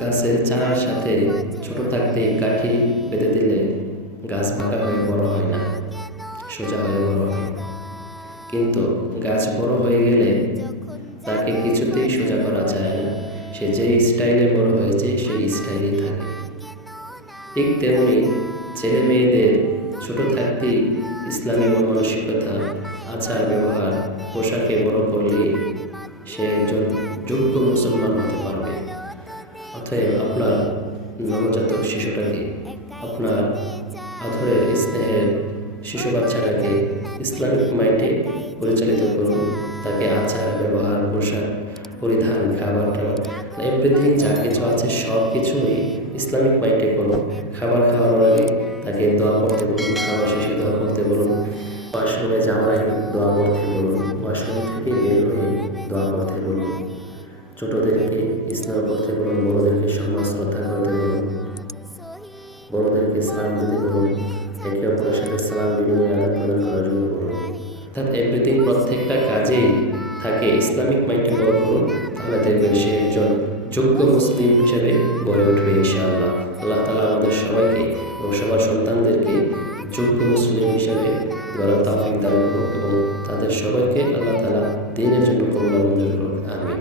গাছের চারার সাথে ছোট থাকতে কাঠি বেঁধে দিলে গাছ বাঁকা হয়ে বড় হয় না, সোজা হয়ে বড় হয়। কিন্তু গাছ বড় হয়ে গেলে তাকে কিছুতেই সোজা করা যায় না, সে যেই স্টাইলে বড় হয়েছে সেই স্টাইলেই থাকে। ঠিক তেমনি ছেলে মেয়েদের ছোট থাকতেই ইসলামী মন মানসিকতা, আচার ব্যবহার, পোশাকে বড় করলে সে একজন যোগ্য মুসলমান হতে পারবে। অতএব আপনার নবজাতক শিশুটাকে, আপনার আদরের স্নেহের শিশু বাচ্চাটাকে ইসলামিক মাইন্ডে পরিচালিত করুন। তাকে আচার ব্যবহার, পোশাক পরিধান, খাবার টাবার এভরিথিং যা কিছু আছে সব কিছুই ইসলামিক মাইন্ডে করুন। খাবার খাওয়ার আগে তাকে দোয়া করতে বলুন, খাবার শেষে দোয়া করতে বলুন, ওয়াশরুমে যাওয়ার আগে দোয়া করতে বলুন, ওয়াশরুম থেকে বের হয়ে দোয়া করতে বলুন। ছোটদেরকে ইসলাম করতে বলুন, বড়দেরকে সম্মান শ্রদ্ধা করতে বলুন, বড়দেরকে সালাম দিতে বলুন, একে অপরের সাথে সালাম বিনিময় আদান প্রদান করার জন্য বলুন। অর্থাৎ এভরিথিং প্রত্যেকটা কাজেই তাকে ইসলামিক মাইন্ডে বড় করুন, তাহলে দেখবেন সে একজন যোগ্য মুসলিম হিসেবে গড়ে উঠবে ইনশাআল্লাহ। আল্লাহ তাআলা আমাদের সবাইকে এবং সবার সন্তানদেরকে যোগ্য মুসলিম হিসেবে গড়ার তৌফিক দান করুন এবং তাদের সবাইকে আল্লাহ তাআলা দ্বীনের জন্য কবুল মঞ্জুর করুন। আমিন।